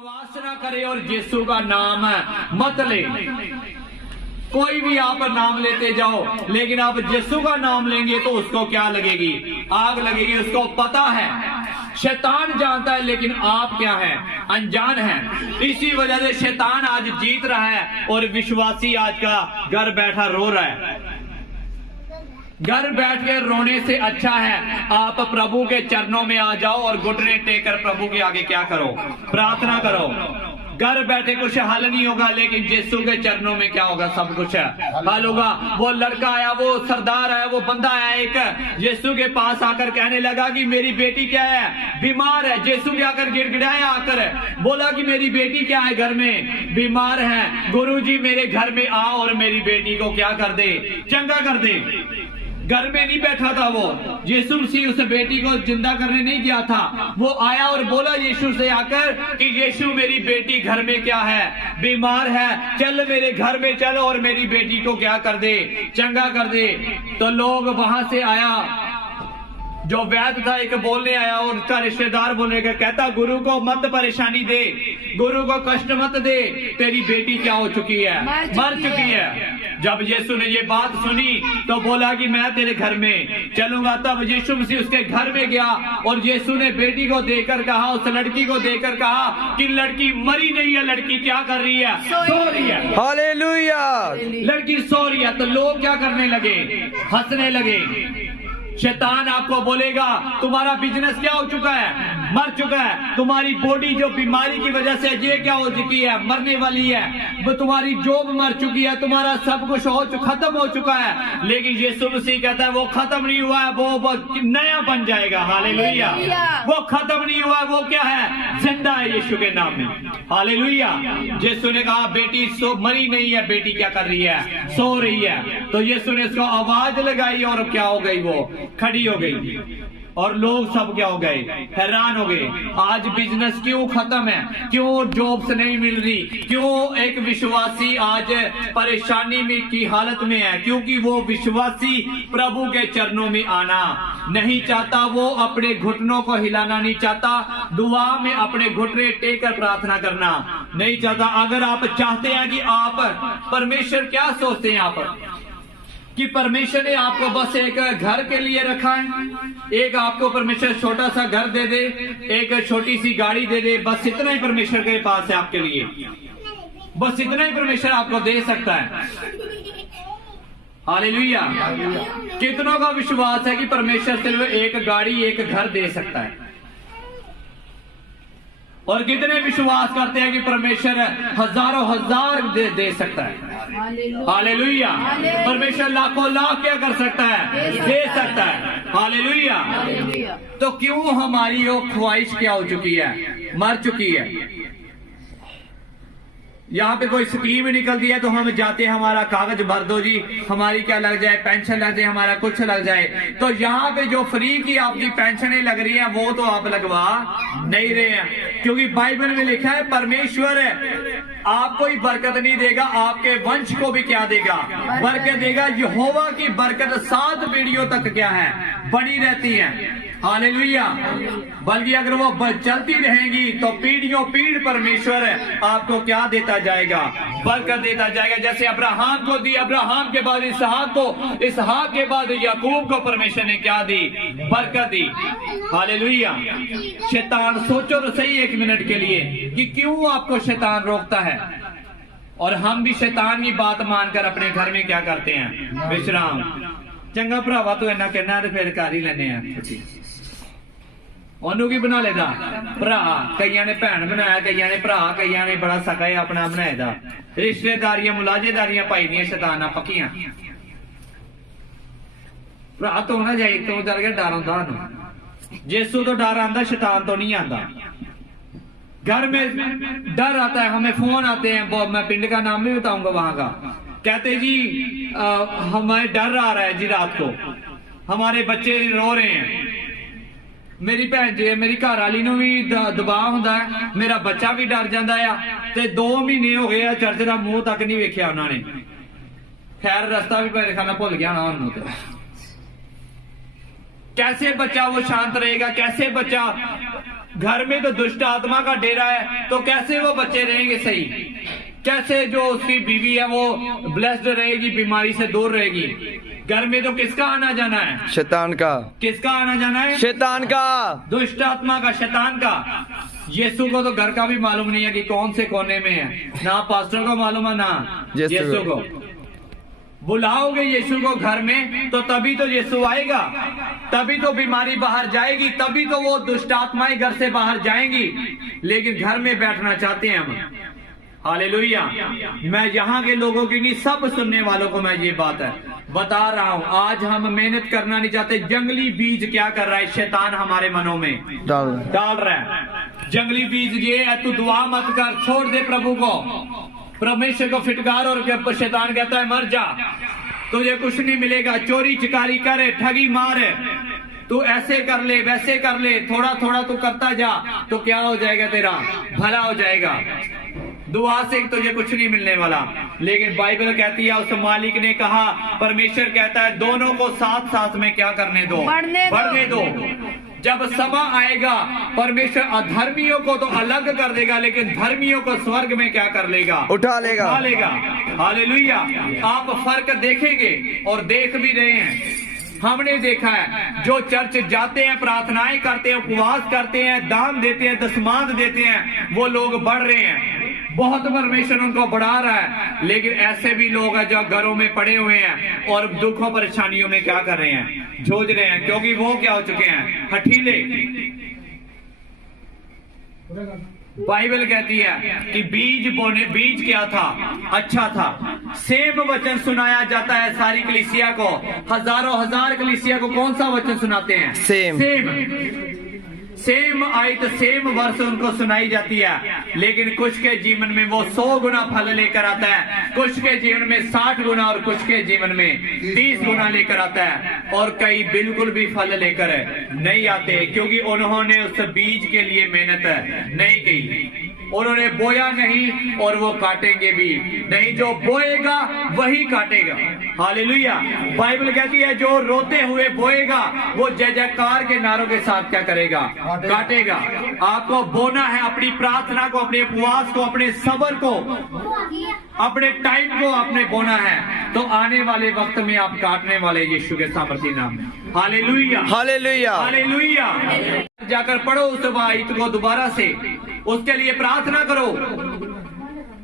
उपवास ना करे और यीशु का नाम मत ले। कोई भी आप नाम लेते जाओ, लेकिन आप यीशु का नाम लेंगे तो उसको क्या लगेगी? आग लगेगी। उसको पता है, शैतान जानता है, लेकिन आप क्या है? अनजान है। इसी वजह से शैतान आज जीत रहा है और विश्वासी आज का घर बैठा रो रहा है। घर बैठ के रोने से अच्छा है आप प्रभु के चरणों में आ जाओ और घुटने टेक कर प्रभु के आगे क्या करो? प्रार्थना करो। घर बैठे कुछ हल नहीं होगा, लेकिन यीशु के चरणों में क्या होगा? सब कुछ हल होगा। वो लड़का आया, वो सरदार आया, वो बंदा आया, एक यीशु के पास आकर कहने लगा कि मेरी बेटी क्या है? बीमार है। यीशु भी आकर गिड़गिड़ाया, आकर बोला कि मेरी बेटी क्या है? घर में बीमार है। गुरुजी मेरे घर में आ और मेरी बेटी को क्या कर दे? चंगा कर दे। घर में नहीं बैठा था वो, यीशु मसीह उस बेटी को जिंदा करने नहीं दिया था। वो आया और बोला यीशु से आकर कि यीशु मेरी बेटी घर में क्या है? बीमार है। चल मेरे घर में चल और मेरी बेटी को क्या कर दे? चंगा कर दे। तो लोग वहां से आया, जो वैद्य था एक बोलने आया और उसका रिश्तेदार बोलने का कहता गुरु को मत परेशानी दे, गुरु को कष्ट मत दे, तेरी बेटी क्या हो चुकी है? मर चुकी है। जब यीशु ने ये बात सुनी तो बोला कि मैं तेरे घर में चलूंगा। तब यीशु मसीह उसके घर में गया और यीशु ने बेटी को देकर कहा, उस लड़की को देकर कहा कि लड़की मरी नहीं है, लड़की क्या कर रही है? सो रही है। हालेलुया। लड़की सो रही है। तो लोग क्या करने लगे? हंसने लगे। शैतान आपको बोलेगा तुम्हारा बिजनेस क्या हो चुका है? मर चुका है। तुम्हारी बॉडी जो बीमारी की वजह से ये क्या हो चुकी है? मरने वाली है। वो तुम्हारी जॉब मर चुकी है। तुम्हारा सब कुछ खत्म हो चुका है। लेकिन यीशु मसीह कहता है वो खत्म नहीं हुआ है, वो नया बन जाएगा। हालेलुया। वो खत्म नहीं हुआ है, वो क्या है? जिंदा है यीशु के नाम में। हालेलुया। यीशु ने कहा बेटी सो मरी नहीं है, बेटी क्या कर रही है? सो रही है। तो यीशु ने उसको आवाज लगाई और क्या हो गई? वो खड़ी हो गई। और लोग सब क्या हो गए? हैरान हो गए। आज बिजनेस क्यों खत्म है? क्यों जॉब्स नहीं मिल रही? क्यों एक विश्वासी आज परेशानी में की हालत में है? क्योंकि वो विश्वासी प्रभु के चरणों में आना नहीं चाहता। वो अपने घुटनों को हिलाना नहीं चाहता। दुआ में अपने घुटने टेक कर प्रार्थना करना नहीं चाहता। अगर आप चाहते हैं कि आप परमेश्वर क्या सोचते हैं आप कि परमेश्वर ने आपको बस एक घर के लिए रखा है, एक आपको परमेश्वर छोटा सा घर दे दे, एक छोटी सी गाड़ी दे दे, बस इतना ही परमेश्वर के पास है आपके लिए। बस इतना ही परमेश्वर आपको दे सकता है। हालेलुया। कितनों का विश्वास है कि परमेश्वर सिर्फ एक गाड़ी एक घर दे सकता है? और कितने विश्वास करते हैं कि परमेश्वर हजारों हजार दे सकता है? हालेलुया। परमेश्वर लाखों लाख क्या कर सकता है? दे सकता है। हालेलुया। तो क्यों हमारी वो ख्वाहिश क्या हो चुकी है? मर चुकी है। यहाँ पे कोई स्कीम निकलती है तो हम जाते हैं, हमारा कागज भर दो जी, हमारी क्या लग जाए? पेंशन लग जाए, हमारा कुछ लग जाए। तो यहाँ पे जो फ्री की आपकी पेंशनें लग रही हैं वो तो आप लगवा नहीं रहे हैं, क्योंकि बाइबल में लिखा है परमेश्वर आपको ही बरकत नहीं देगा, आपके वंश को भी क्या देगा? बरकत देगा। यहोवा की बरकत 7 पीढ़ियों तक क्या है? बनी रहती है। हालेलुया। बल्कि अगर वो चलती रहेंगी तो पीढ़ियों पीढ़ परमेश्वर आपको क्या देता जाएगा? बरकत देता जाएगा। जैसे अब्राहम को दी, अब्राहम के बाद इसहाक को, इसहाक के बाद याकूब को परमेश्वर ने क्या दी? बरकत दी। हालेलुया। शैतान सोचो तो सही एक मिनट के लिए कि क्यों आपको शैतान रोकता है। और हम भी शैतान की बात मानकर अपने घर में क्या करते हैं? विश्राम। चंगा भरावा तू इन्ना कहना तो फिर कर ही लेने ओनू की बना लेदा भरा। कईयां ने भैन बनाया, कईयां ने भरा, कईयां ने बड़ा सका अपना बनाए दा। रिश्तेदारियां मुलाजेदारियां पाई दियां शैताना पक्कियां। भरा तो ना जाए तो डर के डर आंदा। यीशु तो डर आंदा, शैतान तो नहीं आंदा। घर में डर आता है, हमें फोन आते हैं, मैं पिंड का नाम भी बताऊंगा वहां का। कहते जी हमें डर आ रहा है जी, रात को हमारे बच्चे रो रहे हैं, मेरी भैन जी मेरी घर वाली नूं भी दबाव हुंदा है, मेरा बच्चा भी डर जांदा है। ते 2 महीने हो गए चर्च का मुंह तक नहीं वेखिया उन्होंने। खैर रास्ता भी मेरे ख्याल नाल भुल गया ना उन्होंने। कैसे बच्चा वो शांत रहेगा? कैसे बच्चा घर में तो दुष्ट आत्मा का डेरा है, तो कैसे वो बच्चे रहेंगे सही? कैसे जो उसकी बीवी है वो ब्लेस्ड रहेगी, बीमारी से दूर रहेगी? घर में तो किसका आना जाना है? शैतान का। किसका आना जाना है? शैतान का, दुष्ट आत्मा का, शैतान का। यीशु को तो घर का भी मालूम नहीं है कि कौन से कोने में है, ना पास्टर को मालूम है ना यीशु को। बुलाओगे यीशु को घर में तो तभी तो यीशु आएगा, तभी तो बीमारी बाहर जाएगी, तभी तो वो दुष्ट आत्माएं घर से बाहर जाएंगी। लेकिन घर में बैठना चाहते हैं हम। हालेलुया। मैं यहाँ के लोगों की नहीं, सब सुनने वालों को मैं ये बात है बता रहा हूँ। आज हम मेहनत करना नहीं चाहते। जंगली बीज क्या कर रहा है? शैतान हमारे मनों में डाल रहा है जंगली बीज। ये है, तू दुआ मत कर, छोड़ दे प्रभु को, परमेश्वर को फिटकार। और शैतान कहता है मर जा, तुझे कुछ नहीं मिलेगा, चोरी चिकारी करे, ठगी मारे, तू ऐसे कर ले वैसे कर ले, थोड़ा थोड़ा तू करता जा तो क्या हो जाएगा? तेरा भला हो जाएगा। दुआ से तुझे कुछ नहीं मिलने वाला। लेकिन बाइबल कहती है, उस मालिक ने कहा, परमेश्वर कहता है दोनों को साथ साथ में क्या करने दो? बढ़ने दो। जब समा आएगा परमेश्वर अधर्मियों को तो अलग कर देगा, लेकिन धर्मियों को स्वर्ग में क्या कर लेगा? उठा लेगा। हालेलुया। आप फर्क देखेंगे और देख भी रहे हैं। हमने देखा है जो चर्च जाते हैं, प्रार्थनाएं करते हैं, उपवास करते हैं, दान देते हैं, दशमांश देते हैं, वो लोग बढ़ रहे हैं, बहुत परमेश्वर उनको बढ़ा रहा है। लेकिन ऐसे भी लोग हैं जो घरों में पड़े हुए हैं और दुखों परेशानियों में क्या कर रहे हैं? जूझ रहे हैं, क्योंकि वो क्या हो चुके हैं? हठीले। बाइबल कहती है कि बीज क्या था? अच्छा था। सेम वचन सुनाया जाता है सारी कलीसिया को, हजारों हजार कलीसिया को। कौन सा वचन सुनाते हैं? सेम आयत, सेम वर्ष उनको सुनाई जाती है। लेकिन कुछ के जीवन में वो 100 गुना फल लेकर आता है, कुछ के जीवन में 60 गुना और कुछ के जीवन में 30 गुना लेकर आता है। और कई बिल्कुल भी फल लेकर नहीं आते, क्योंकि उन्होंने उस बीज के लिए मेहनत नहीं की। उन्होंने बोया नहीं और वो काटेंगे भी नहीं। जो बोएगा वही काटेगा। हालेलुया। बाइबल कहती है जो रोते हुए बोएगा वो जय जयकार के नारों के साथ क्या करेगा? काटेगा। आपको बोना है अपनी प्रार्थना को, अपने उपवास को, अपने सब्र को, अपने टाइम को आपने बोना है, तो आने वाले वक्त में आप काटने वाले यीशु के सामर्थी नाम में। Hallelujah, hallelujah, hallelujah. जाकर पढ़ो उस आयत को दोबारा से, उसके लिए प्रार्थना करो,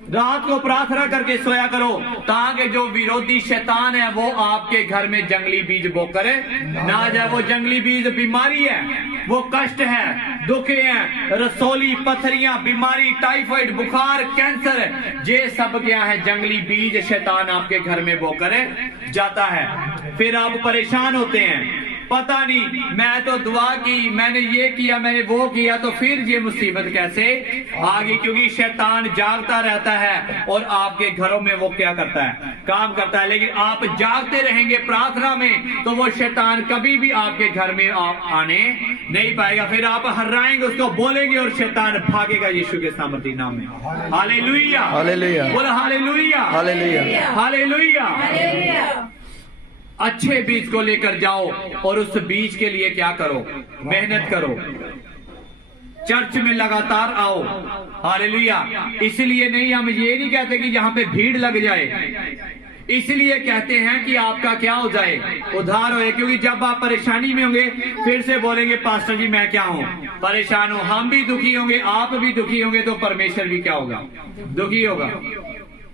रात को प्रार्थना करके सोया करो, ताकि जो विरोधी शैतान है वो आपके घर में जंगली बीज बो करे ना जाए। वो जंगली बीज बीमारी है, वो कष्ट है, दुख है, रसोली, पथरियां, बीमारी, टाइफाइड, बुखार, कैंसर, ये सब क्या है? जंगली बीज शैतान आपके घर में बो करे जाता है। फिर आप परेशान होते हैं, पता नहीं मैं तो दुआ की, मैंने ये किया, मैंने वो किया, तो फिर ये मुसीबत कैसे आ गई? क्योंकि शैतान जागता रहता है और आपके घरों में वो क्या करता है? काम करता है। लेकिन आप जागते रहेंगे प्रार्थना में तो वो शैतान कभी भी आपके घर में आने नहीं पाएगा। फिर आप हर्राएंगे, उसको बोलेंगे और शैतान भागेगा यीशु के सामर्थी नाम में। हालेलुया, हालेलुया, बोला हालेलुया, हालेलुया, हालेलुया। अच्छे बीज को लेकर जाओ और उस बीज के लिए क्या करो? मेहनत करो, चर्च में लगातार आओ। हालेलुया। इसलिए नहीं, हम ये नहीं कहते कि यहाँ पे भीड़ लग जाए, इसलिए कहते हैं कि आपका क्या हो जाए? उद्धार होए। क्योंकि जब आप परेशानी में होंगे फिर से बोलेंगे पास्टर जी मैं क्या हूँ? परेशान हूँ। हम भी दुखी होंगे, आप भी दुखी होंगे, तो परमेश्वर भी क्या होगा? दुखी होगा।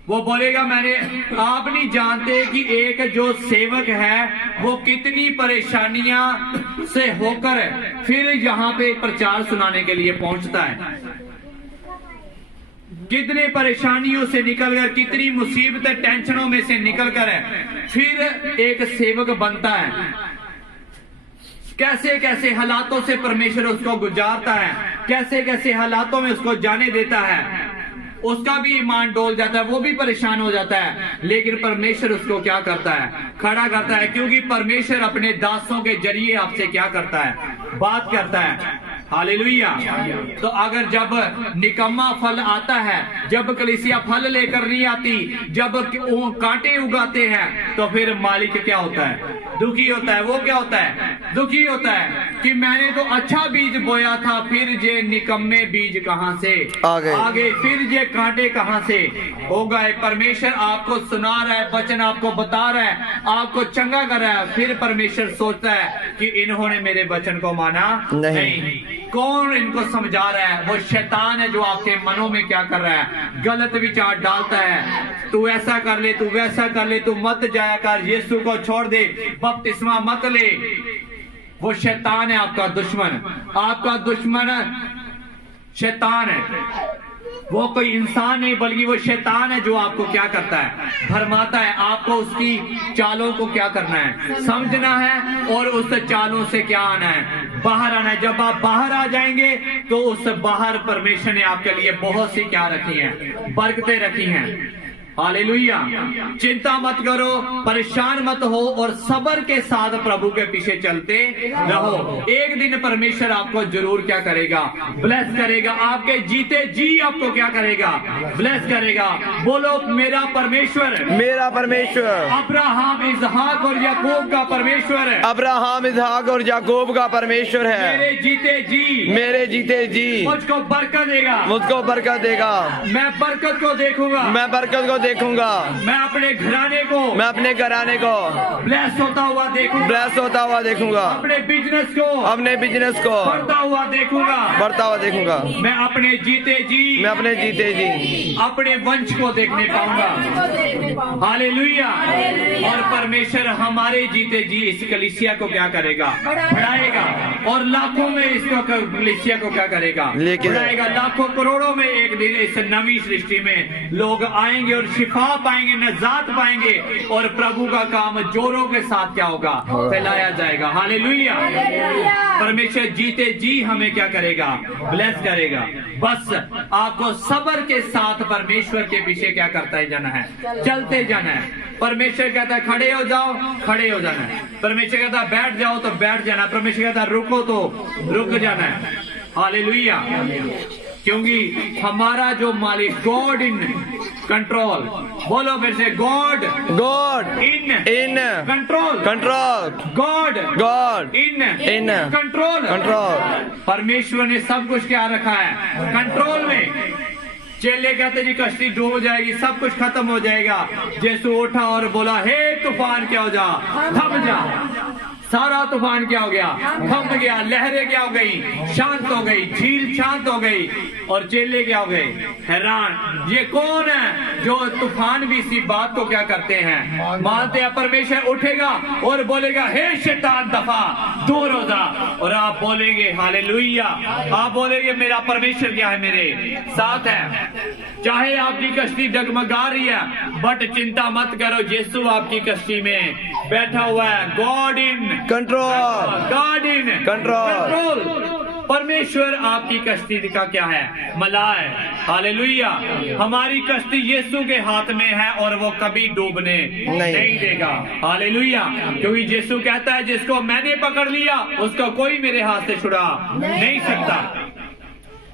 वो बोलेगा मैंने, आप नहीं जानते कि एक जो सेवक है वो कितनी परेशानियां से होकर फिर यहाँ पे प्रचार सुनाने के लिए पहुंचता है, कितने परेशानियों से निकलकर, कितनी मुसीबतें, टेंशनों में से निकलकर फिर एक सेवक बनता है। कैसे कैसे हालातों से परमेश्वर उसको गुजारता है, कैसे कैसे हालातों में उसको जाने देता है। उसका भी ईमान डोल जाता है, वो भी परेशान हो जाता है, लेकिन परमेश्वर उसको क्या करता है? खड़ा करता है। क्योंकि परमेश्वर अपने दासों के जरिए आपसे क्या करता है? बात करता है। हालेलुया। तो अगर जब निकम्मा फल आता है, जब कलीसिया फल लेकर नहीं आती, जब वो कांटे उगाते हैं, तो फिर मालिक क्या होता है? दुखी होता है। वो क्या होता है? दुखी होता है कि मैंने तो अच्छा बीज बोया था, फिर जे निकम्मे बीज कहां से आ गए, फिर जे कांटे कहां से हो गए। परमेश्वर आपको सुना रहा है, वचन आपको बता रहा है, आपको चंगा कर रहा है, फिर परमेश्वर सोचता है कि इन्होंने मेरे वचन को माना नहीं। कौन इनको समझा रहा है? वो शैतान है जो आपके मनों में क्या कर रहा है? गलत विचार डालता है। तू ऐसा कर ले, तू वैसा कर ले, तू मत जाया कर, यीशु को छोड़ दे, बपतिस्मा मत ले। वो शैतान है, आपका दुश्मन। आपका दुश्मन शैतान है। वो कोई इंसान नहीं बल्कि वो शैतान है जो आपको क्या करता है? भरमाता है। आपको उसकी चालों को क्या करना है? समझना है और उस चालों से क्या आना है? बाहर आना है। जब आप बाहर आ जाएंगे तो उस बाहर परमेश्वर ने आपके लिए बहुत सी क्या रखी हैं? बरकतें रखी हैं। हालेलुया। चिंता मत करो, परेशान मत हो और सब्र के साथ प्रभु के पीछे चलते रहो। एक दिन परमेश्वर आपको जरूर क्या करेगा? ब्लेस करेगा। आपके जीते जी आपको क्या करेगा? ब्लेस करेगा। बोलो, मेरा परमेश्वर, मेरा परमेश्वर अब्राहम, इसहाक और याकूब का परमेश्वर है। अब्राहम, इसहाक और याकूब का परमेश्वर है। मेरे जीते जी, मेरे जीते जी मुझको बरकत देगा, मुझको बरकत देगा। मैं बरकत को देखूंगा, मैं बरकत को देखूंगा। मैं अपने घराने को, मैं अपने घराने को ब्लेस होता हुआ देखूंगा, ब्लेस होता हुआ देखूंगा। अपने बिजनेस को, अपने बिजनेस को बढ़ता हुआ देखूंगा, बढ़ता हुआ देखूंगा। मैं अपने जीते जी, मैं अपने जीते जी अपने वंश को देखने पाऊंगा। हालेलुया। और परमेश्वर हमारे जीते जी इस कलीसिया को क्या करेगा? बढ़ाएगा। और लाखों में इसको कलीसिया को क्या करेगा? बढ़ाएगा। लाखों करोड़ों में एक दिन इस नवी सृष्टि में लोग आएंगे और शिफा पाएंगे, नजात पाएंगे और प्रभु का काम जोरों के साथ क्या होगा? फैलाया जाएगा। हालेलुया। परमेश्वर जीते जी हमें क्या करेगा? ब्लेस करेगा। बस आपको सब्र के साथ परमेश्वर के पीछे क्या करता है? जाना है, चलते जाना है। परमेश्वर कहता है खड़े हो जाओ, खड़े हो जाना है। परमेश्वर कहता है बैठ जाओ तो बैठ जाना। परमेश्वर कहता है रुको तो रुक जाना है। हालेलुया। क्योंकि हमारा जो मालिक, गॉड इन कंट्रोल। बोलो फिर से, God, God in control, control. God, God in control, control. परमेश्वर ने सब कुछ क्या रखा है? कंट्रोल में। चेले कहते जी कश्ती डूब जाएगी, सब कुछ खत्म हो जाएगा। यीशु उठा और बोला, हे तूफान क्या हो जा, थम जा। सारा तूफान क्या हो गया? थम गया। लहरें क्या हो गई? शांत हो गई। झील शांत हो गई। और चेले क्या हो गए? हैरान। ये कौन है जो तूफान भी इसी बात को क्या करते हैं? मानते हैं। परमेश्वर उठेगा और बोलेगा, हे शैतान दफा दूर हो जा। और आप बोलेंगे हालेलुया। आप बोलेंगे मेरा परमेश्वर क्या है? मेरे साथ है। चाहे आपकी कश्ती डगमगा रही है, बट चिंता मत करो, यीशु आपकी कश्ती में बैठा हुआ है। God in control, God in control. परमेश्वर आपकी कश्ती का क्या है? मलाह है। हालेलुया। हमारी कश्ती यीशु के हाथ में है और वो कभी डूबने नहीं देगा। हालेलुया। क्योंकि यीशु कहता है जिसको मैंने पकड़ लिया उसको कोई मेरे हाथ से छुड़ा नहीं सकता।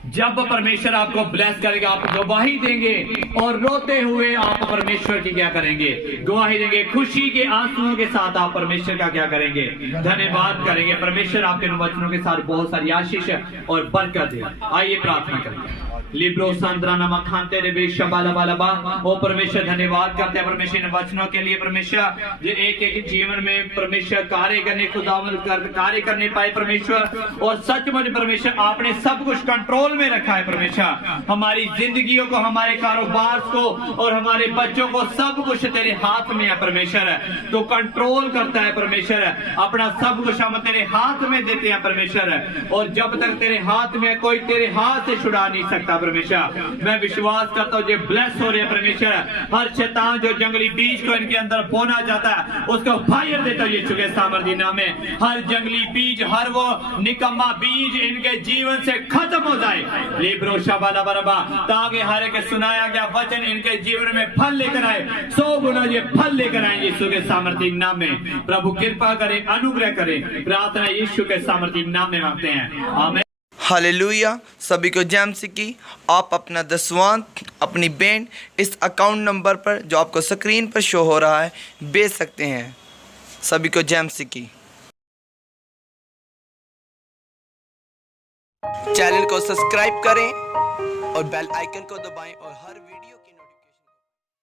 जब परमेश्वर आपको ब्लेस करेगा, आप गवाही देंगे और रोते हुए आप परमेश्वर की क्या करेंगे? गवाही देंगे। खुशी के आंसुओं के साथ आप परमेश्वर का क्या करेंगे? धन्यवाद करेंगे। परमेश्वर आपके वचनों के साथ बहुत सारी आशीष और बरकत दे। आइए प्रार्थना करें। लिब्रो सांद्रा नमक खानते रे बेशबाला बालबा। ओ परमेश्वर धन्यवाद करते हैं परमेश्वर इन वचनों के लिए। परमेश्वर जो एक एक जीवन में परमेश्वर कार्य करने, खुदावंद कार्य करने पाए परमेश्वर। और सचमुच परमेश्वर आपने सब कुछ कंट्रोल में रखा है परमेश्वर। हमारी जिंदगियों को, हमारे कारोबार को और हमारे बच्चों को सब कुछ तेरे हाथ में है परमेश्वर। तो कंट्रोल करता है परमेश्वर। अपना सब कुछ हम तेरे हाथ में देते हैं परमेश्वर। और जब तक तेरे हाथ में, कोई तेरे हाथ से छुड़ा नहीं सकता परमेश्वर। मैं विश्वास करता हूँ ये ब्लेस हो रहे हैं परमेश्वर। हर शैतान जो जंगली बीज को इनके अंदर बोना चाहता है उसको फायर देता है यीशु के सामर्थ्य नाम में। हर जंगली बीज, हर वो निकम्मा बीज इनके जीवन से खत्म हो जाए। लिब्रो शाबाला बरबा। ताकि हर एक सुनाया गया वचन इनके जीवन में फल लेकर आए। 100 गुना ये फल लेकर आए यीशु के सामर्थ्य नाम में। प्रभु कृपा करे, अनुग्रह करे। प्रार्थना यीशु के सामर्थ्य नाम में मांगते हैं, आमीन। हालेलुया। सभी को जय मसीह की। आप अपना दसवां अपनी बैंड इस अकाउंट नंबर पर जो आपको स्क्रीन पर शो हो रहा है भेज सकते हैं। सभी को जय मसीह की। चैनल को सब्सक्राइब करें और बेल आइकन को दबाएं और हर वीडियो